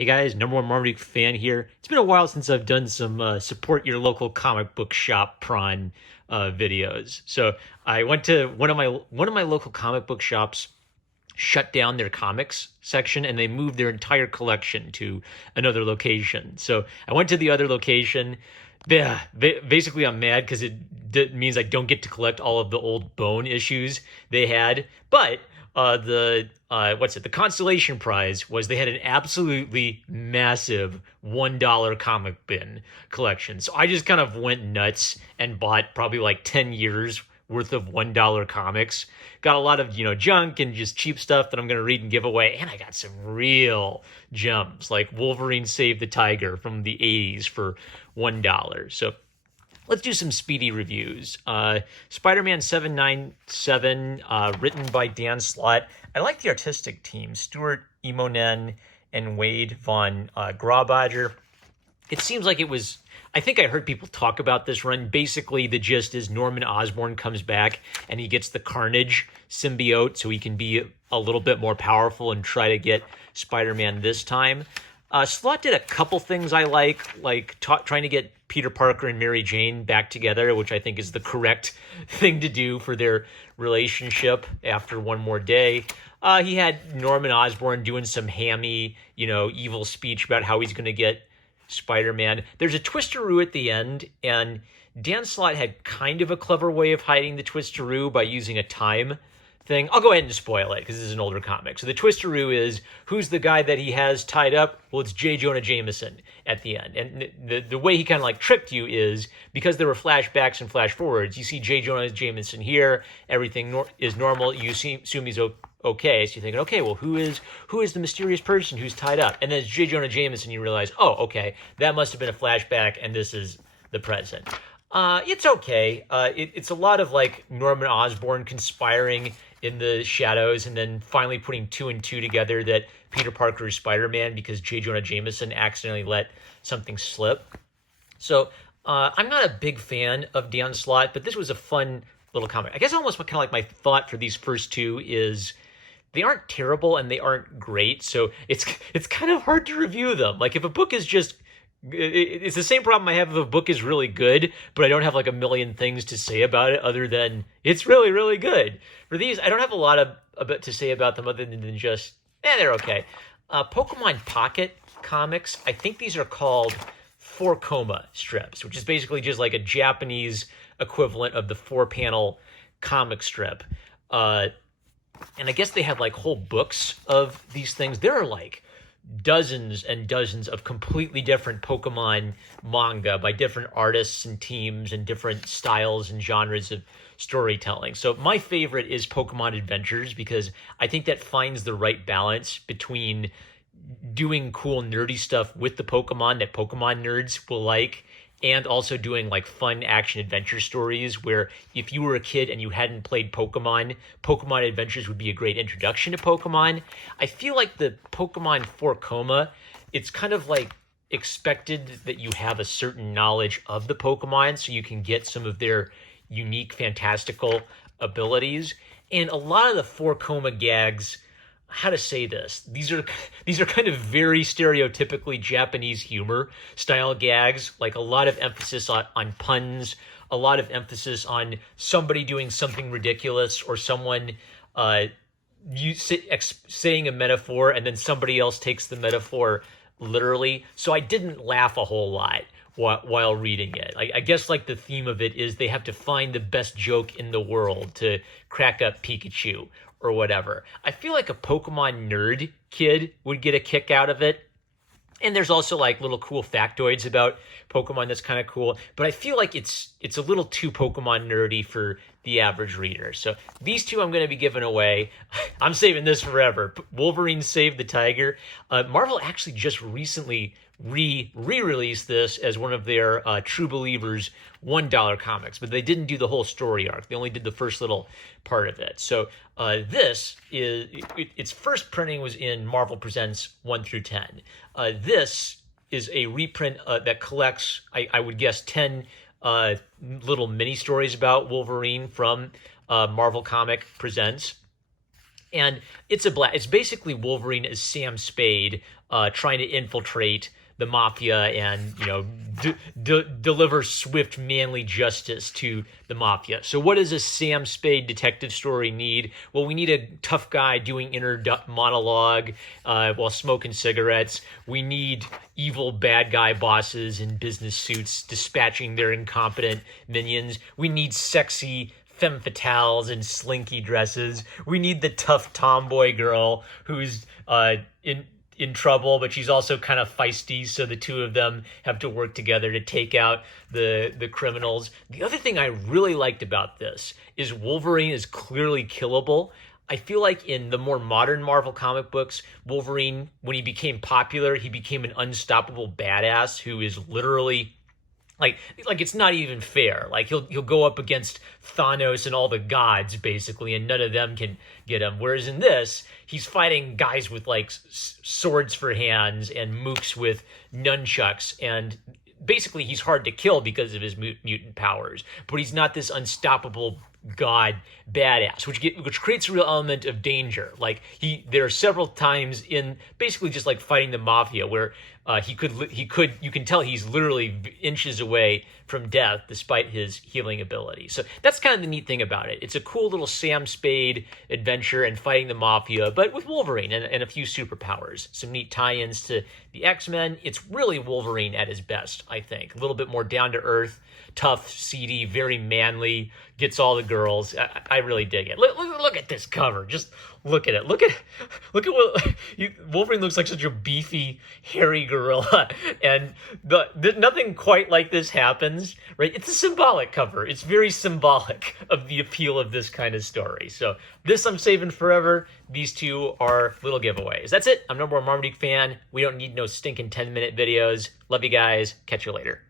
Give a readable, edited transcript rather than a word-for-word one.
Hey guys, number one Marmaduke fan here. It's been a while since I've done some support your local comic book shop prawn videos. So I went to one of my local comic book shops, shut down their comics section, and they moved their entire collection to another location. So I went to the other location. Yeah, basically I'm mad because it means I don't get to collect all of the old Bone issues they had. But the consolation prize was they had an absolutely massive $1 comic bin collection. So I just kind of went nuts and bought probably like 10 years worth of $1 comics. Got a lot of, junk and just cheap stuff that I'm going to read and give away. And I got some real gems like Wolverine Save the Tiger from the 80s for $1. So let's do some speedy reviews. Spider-Man 797, written by Dan Slott. I like the artistic team, Stuart Imonen and Wade von Graubadger. It seems like it was, I think I heard people talk about this run. Basically, the gist is Norman Osborn comes back and he gets the Carnage symbiote so he can be a little bit more powerful and try to get Spider-Man this time. Slott did a couple things I like trying to get Peter Parker and Mary Jane back together, which I think is the correct thing to do for their relationship after one more day. He had Norman Osborn doing some hammy, evil speech about how he's going to get Spider-Man. There's a twisteroo at the end, and Dan Slott had kind of a clever way of hiding the twisteroo by using a time thing. I'll go ahead and spoil it because this is an older comic. So the twisteroo is, who's the guy that he has tied up? Well, it's J. Jonah Jameson at the end. And the way he kind of like tricked you is because there were flashbacks and flash forwards, you see J. Jonah Jameson here, everything is normal, you assume he's okay. So you're thinking, okay, well, who is the mysterious person who's tied up? And then it's J. Jonah Jameson, you realize, oh, okay, that must have been a flashback and this is the present. It's okay. It's a lot of like Norman Osborn conspiring in the shadows and then finally putting two and two together that Peter Parker is Spider-Man because J. Jonah Jameson accidentally let something slip. So I'm not a big fan of Dan Slott, but this was a fun little comic. I guess almost kind of like my thought for these first two is they aren't terrible and they aren't great. So it's kind of hard to review them. Like if a book is just, it's the same problem I have if a book is really good, but I don't have like a million things to say about it other than it's really, really good. For these, I don't have a lot to say about them other than just, they're okay. Pokemon Pocket comics, I think these are called 4-Koma strips, which is basically just like a Japanese equivalent of the 4-panel comic strip. And I guess they have like whole books of these things. There are like dozens and dozens of completely different Pokemon manga by different artists and teams and different styles and genres of storytelling. So my favorite is Pokemon Adventures because I think that finds the right balance between doing cool nerdy stuff with the Pokemon that Pokemon nerds will like and also doing like fun action adventure stories where if you were a kid and you hadn't played Pokemon Adventures would be a great introduction to Pokemon. I feel like the Pokemon 4-Koma, it's kind of like expected that you have a certain knowledge of the Pokemon so you can get some of their unique, fantastical abilities. And a lot of the 4-Koma gags, how to say this? These are kind of very stereotypically Japanese humor style gags, like a lot of emphasis on puns, a lot of emphasis on somebody doing something ridiculous or someone saying a metaphor and then somebody else takes the metaphor literally. So I didn't laugh a whole lot while reading it. I guess like the theme of it is they have to find the best joke in the world to crack up Pikachu or whatever. I feel like a Pokemon nerd kid would get a kick out of it. And there's also like little cool factoids about Pokemon that's kind of cool. But I feel like it's a little too Pokemon nerdy for the average reader. So these two I'm going to be giving away. I'm saving this forever. Wolverine Save the Tiger. Marvel actually just recently re-released this as one of their True Believers $1 comics, but they didn't do the whole story arc. They only did the first little part of it. So this is its first printing was in Marvel Presents 1 through 10. This is a reprint that collects, I would guess, 10 little mini stories about Wolverine from Marvel Comic Presents. And it's basically Wolverine as Sam Spade, trying to infiltrate the mafia and deliver swift, manly justice to the mafia. So what does a Sam Spade detective story need? Well, we need a tough guy doing inner monologue while smoking cigarettes. We need evil bad guy bosses in business suits dispatching their incompetent minions. We need sexy femme fatales in slinky dresses. We need the tough tomboy girl who's in trouble, but she's also kind of feisty, so the two of them have to work together to take out the criminals. The other thing I really liked about this is Wolverine is clearly killable. I feel like in the more modern Marvel comic books, Wolverine, when he became popular, he became an unstoppable badass who is literally like it's not even fair. Like he'll go up against Thanos and all the gods basically, and none of them can get him. Whereas in this, he's fighting guys with like swords for hands and mooks with nunchucks, and basically he's hard to kill because of his mutant powers. But he's not this unstoppable god badass, which creates a real element of danger. Like there are several times in basically just like fighting the mafia where you can tell he's literally inches away from death despite his healing ability. So that's kind of the neat thing about it. It's a cool little Sam Spade adventure and fighting the mafia, but with Wolverine and a few superpowers. Some neat tie-ins to the X-Men. It's really Wolverine at his best, I think. A little bit more down to earth, tough, seedy, very manly, gets all the girls. I really dig it. Look at this cover. Just look at it. Look at what Wolverine looks like, such a beefy, hairy gorilla, and nothing quite like this happens. Right? It's a symbolic cover. It's very symbolic of the appeal of this kind of story. So this I'm saving forever. These two are little giveaways. That's it. I'm No More Marmaduke fan. We don't need no stinking 10-minute videos. Love you guys. Catch you later.